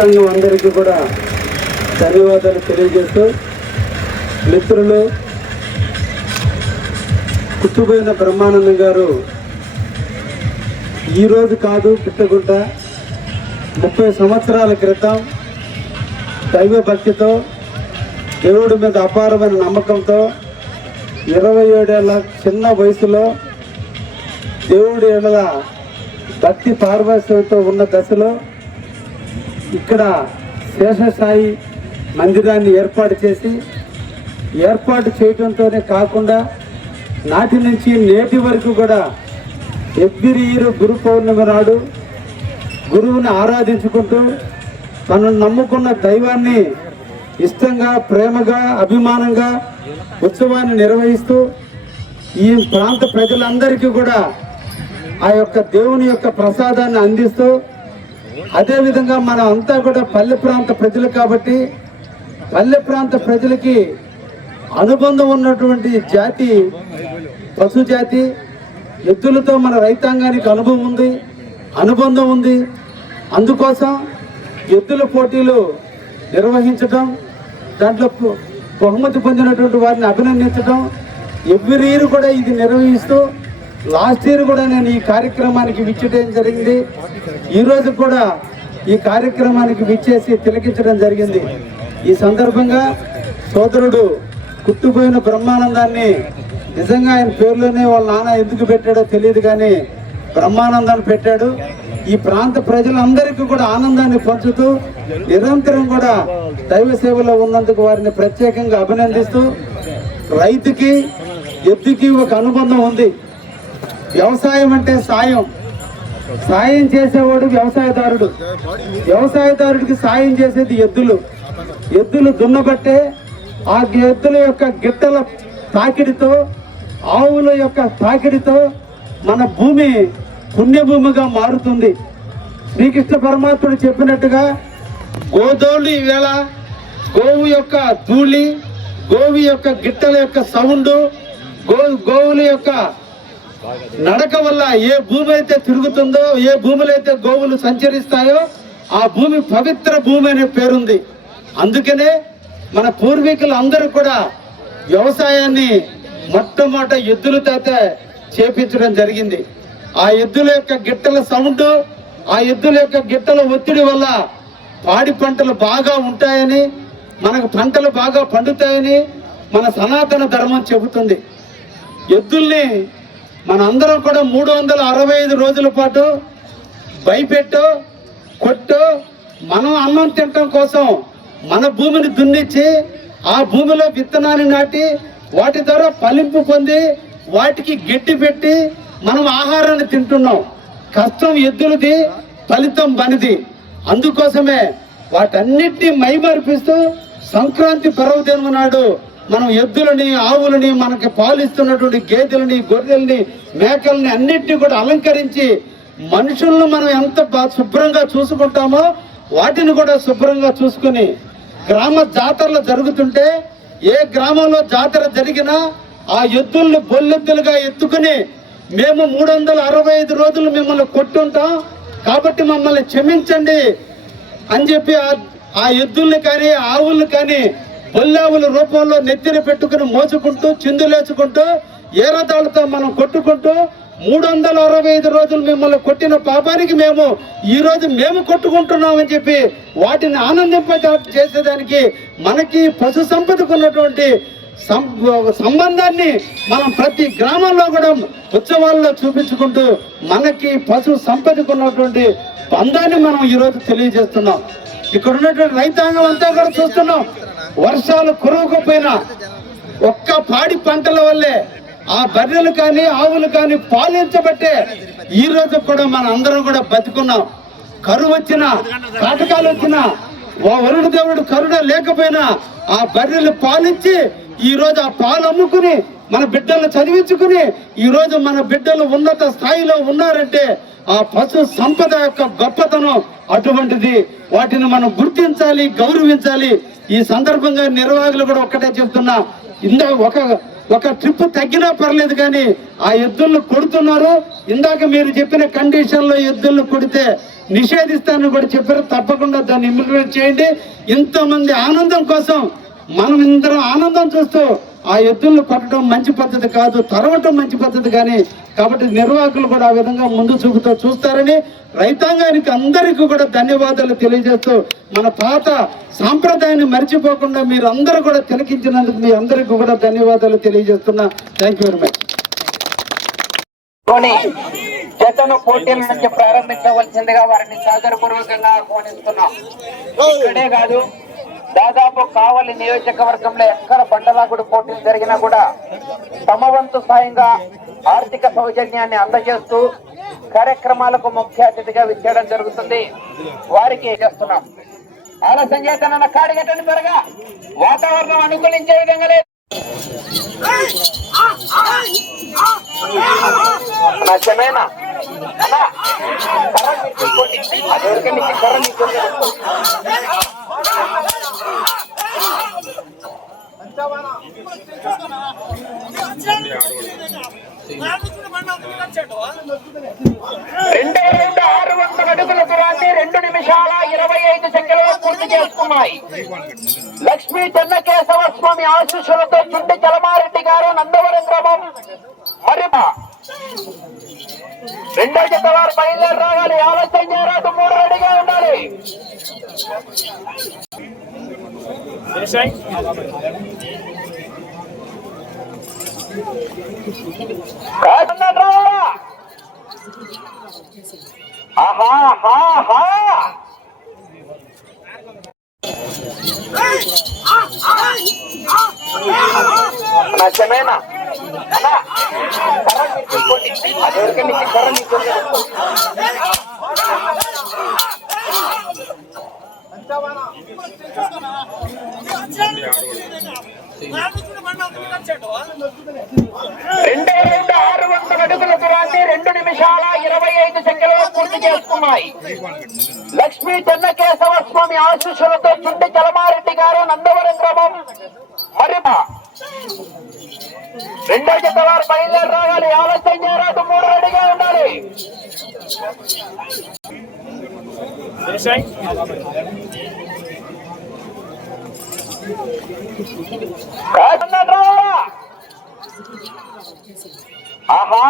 రైతాంగం అందరికీ కూడా ధన్యవాదాలు తెలియజేస్తూ, మిత్రులు కుట్టుబోయిన బ్రహ్మానందం గారు ఈరోజు కాదు, పుట్టగుంట 30 సంవత్సరాల క్రితం దైవ భక్తితో, దేవుడి మీద అపారమైన నమ్మకంతో 27 ఏళ్ళ చిన్న వయసులో దేవుడి ఏళ్ళ భక్తి పారవశ్యంతో ఉన్న దశలో ఇక్కడ శేషసాయి మందిరాన్ని ఏర్పాటు చేయడంతోనే కాకుండా నాటి నుంచి నేటి వరకు కూడా ఎవ్రీ ఇయర్ గురు పౌర్ణమి నాడు గురువుని ఆరాధించుకుంటూ తనను నమ్ముకున్న దైవాన్ని ఇష్టంగా, ప్రేమగా, అభిమానంగా ఉత్సవాన్ని నిర్వహిస్తూ ఈ ప్రాంత ప్రజలందరికీ కూడా ఆ యొక్క దేవుని యొక్క ప్రసాదాన్ని అందిస్తూ, అదేవిధంగా మనం అంతా కూడా పల్లె ప్రాంత ప్రజలు కాబట్టి పల్లె ప్రాంత ప్రజలకి అనుబంధం ఉన్నటువంటి జాతి పశు జాతి. ఎద్దులతో మన రైతాంగానికి అనుబంధం ఉంది. అందుకోసం ఎద్దుల పోటీలు నిర్వహించడం, దాంట్లో బహుమతి పొందినటువంటి వారిని అభినందించడం, ఎవ్రీ ఇయర్ కూడా ఇది నిర్వహిస్తూ, లాస్ట్ ఇయర్ కూడా నేను ఈ కార్యక్రమానికి విచ్చేయడం జరిగింది. ఈరోజు కూడా ఈ కార్యక్రమానికి విచ్చేసి తిలకించడం జరిగింది. ఈ సందర్భంగా సోదరుడు కుట్టుబోయిన బ్రహ్మానందాన్ని, నిజంగా ఆయన పేరులోనే వాళ్ళ నాన్న ఎందుకు పెట్టాడో తెలియదు కానీ బ్రహ్మానందాన్ని పెట్టాడు. ఈ ప్రాంత ప్రజలందరికీ కూడా ఆనందాన్ని పంచుతూ నిరంతరం కూడా దైవ సేవలో ఉన్నందుకు వారిని ప్రత్యేకంగా అభినందిస్తూ, రైతుకి ఎద్దుకి ఒక అనుబంధం ఉంది. వ్యవసాయం అంటే సాయం చేసేవాడు వ్యవసాయదారుడికి సాయం చేసేది ఎద్దులు దున్నబట్టే ఆ ఎద్దుల యొక్క గిట్టల తాకిడితో, ఆవుల యొక్క తాకిడితో మన భూమి పుణ్యభూమిగా మారుతుంది. శ్రీకృష్ణ పరమాత్ముడు చెప్పినట్టుగా గోధోళి ఈవేళ గోవు యొక్క ధూళి, గోవు యొక్క గిట్టల యొక్క సౌండ్, గోవుల యొక్క నడక వల్ల ఏ భూమి అయితే తిరుగుతుందో, ఏ భూములు అయితే గోవులు సంచరిస్తాయో ఆ భూమి పవిత్ర భూమి అనే పేరుంది. అందుకనే మన పూర్వీకులు అందరూ కూడా వ్యవసాయాన్ని మొట్టమొదట ఎద్దులతో చేపించడం జరిగింది. ఆ ఎద్దుల యొక్క గిట్టల సౌండ్, ఆ ఎద్దుల యొక్క గిట్టల ఒత్తిడి వల్ల పాడి పంటలు బాగా ఉంటాయని, మనకు పంటలు బాగా పండుతాయని మన సనాతన ధర్మం చెబుతుంది. ఎద్దుల్ని మనందరం కూడా 365 రోజుల పాటు భయపెట్టో కొట్టో మనం అన్నం తినటం కోసం మన భూమిని దున్నిచ్చి ఆ భూమిలో విత్తనాన్ని నాటి వాటి ద్వారా ఫలింపు పొంది వాటికి గడ్డి పెట్టి మనం ఆహారాన్ని తింటున్నాం. కష్టం ఎద్దులది, ఫలితం మనది. అందుకోసమే వాటన్నిటిని మైమర్పిస్తూ సంక్రాంతి పర్వదినం నాడు మనం ఎద్దులని, ఆవులని, మనకి పాలిస్తున్నటువంటి గేదెలని, గొర్రెల్ని, మేకల్ని అన్నిటినీ కూడా అలంకరించి మనుషులను మనం ఎంత శుభ్రంగా చూసుకుంటామో వాటిని కూడా శుభ్రంగా చూసుకుని, గ్రామ జాతరలు జరుగుతుంటే ఏ గ్రామంలో జాతర జరిగినా ఆ ఎద్దుల్ని బొల్లెద్దులుగా ఎత్తుకుని మేము 365 రోజులు మిమ్మల్ని కొట్టుంటాం కాబట్టి మమ్మల్ని క్షమించండి అని చెప్పి ఆ ఎద్దుల్ని కానీ ఆవుల్ని కానీ బొల్లావుల రూపంలో నెత్తిన పెట్టుకుని మోసుకుంటూ చిందులేసుకుంటూ ఏరదాళ్ళతో మనం కొట్టుకుంటూ 365 రోజులు మిమ్మల్ని కొట్టిన పాపానికి ఈరోజు మేము కొట్టుకుంటున్నామని చెప్పి వాటిని ఆనందింప చేసేదానికి మనకి పశు సంపదకు ఉన్నటువంటి సంబంధాన్ని మనం ప్రతి గ్రామంలో కూడా ఉత్సవాల్లో చూపించుకుంటూ మనకి పశు సంపదకు ఉన్నటువంటి బంధాన్ని మనం ఈరోజు తెలియజేస్తున్నాం. ఇక్కడ ఉన్నటువంటి రైతాంగం అంతా కూడా చూస్తున్నాం. వర్షాలు కురవకపోయినా ఒక్క పాడి పంటల వల్లే ఆ బర్రెలు కానీ ఆవులు కానీ పాలించబట్టే ఈ రోజు కూడా మన అందరం కూడా బతుకున్నాం. కరువు వచ్చినా, కాటకాలు వచ్చినా, వరుణ దేవుడు కరుణ లేకపోయినా ఆ బర్రెలు పాలించి ఈ రోజు ఆ పాలు అమ్ముకుని మన బిడ్డలను చదివించుకుని ఈ రోజు మన బిడ్డలు ఉన్నత స్థాయిలో ఉన్నారంటే ఆ పశు సంపద యొక్క గొప్పతనం అటువంటిది. వాటిని మనం గుర్తించాలి, గౌరవించాలి. ఈ సందర్భంగా నిర్వాహకులు కూడా ఒక్కటే చెప్తున్నా, ఒక ట్రిప్ తగ్గినా పర్లేదు కానీ ఆ ఎద్దులను కొడుతున్నారు. ఇందాక మీరు చెప్పిన కండిషన్లో ఎద్దులను కొడితే నిషేధిస్తానని కూడా చెప్పారు. తప్పకుండా దాన్ని ఇంప్లిమెంట్ చేయండి. ఇంతమంది ఆనందం కోసం మనం ఇందరం ఆనందం చూస్తూ ఆ ఎద్దులను కొట్టడం మంచి పద్ధతి కాదు, తరవటం మంచి పద్ధతి. కానీ కాబట్టి నిర్వాహకులు కూడా ఆ విధంగా ముందు చూపుతూ చూస్తారని రైతాంగానికి అందరికీ కూడా ధన్యవాదాలు తెలియజేస్తూ మన పాత సాంప్రదాయాన్ని మర్చిపోకుండా మీరు అందరూ కూడా తిలకించినందుకు మీ అందరికీ కూడా ధన్యవాదాలు తెలియజేస్తున్నా. Thank you very much. జతను పోటీల నుంచి ప్రారంభించవలసిందిగా వారిని సాదరపూర్వకంగా ఆహ్వానిస్తున్నాం. ఇక్కడే కాదు, దాదాపు కావలి నియోజకవర్గంలో ఎక్కడ బండలాగుడు పోటీలు జరిగినా కూడా తమ వంతు సాయంగా ఆర్థిక సౌజన్యాన్ని అందజేస్తూ కార్యక్రమాలకు ముఖ్య అతిథిగా విచ్చేయడం జరుగుతుంది. వారికి చేస్తున్నాం. ఆలస్యం చేతనన్న కాడిగట్టండి త్వరగా, వాతావరణం అనుకూలించే విధంగా లేదు. నచ్చమేనా రెండో రౌండ్ 600 అడుగుల దూరాన్ని 2 నిమిషాల 25 సెకండ్లలో పూర్తి చేసుకున్నాయి. లక్ష్మీ చెన్నకేశవ స్వామి ఆశీస్సులతో చుంటి చలమారెడ్డి గారు, నందవరం గ్రామం మరిమ. రెండో జత వారు బయలుదేరి రావాలి. ఆలస్యం చేయరాదు, 3 రెడీగా ఉండాలి. నచ్చమేనా రెండో రౌండ్ 600 అడుగుల దూరాన్ని 2 నిమిషాల 25 సెకండ్లలో పూర్తి చేసుకున్నాయి. లక్ష్మీ చెన్నకేశవ స్వామి ఆశీస్సులతో చుంటి చలమారెడ్డి గారు, నందవరం గ్రామం మరిమ. రెండో జత వారు బయలుదేరి రావాలి. ఆలస్యం చేయరాదు, 3 రెడీగా ఉండాలి. ఆహా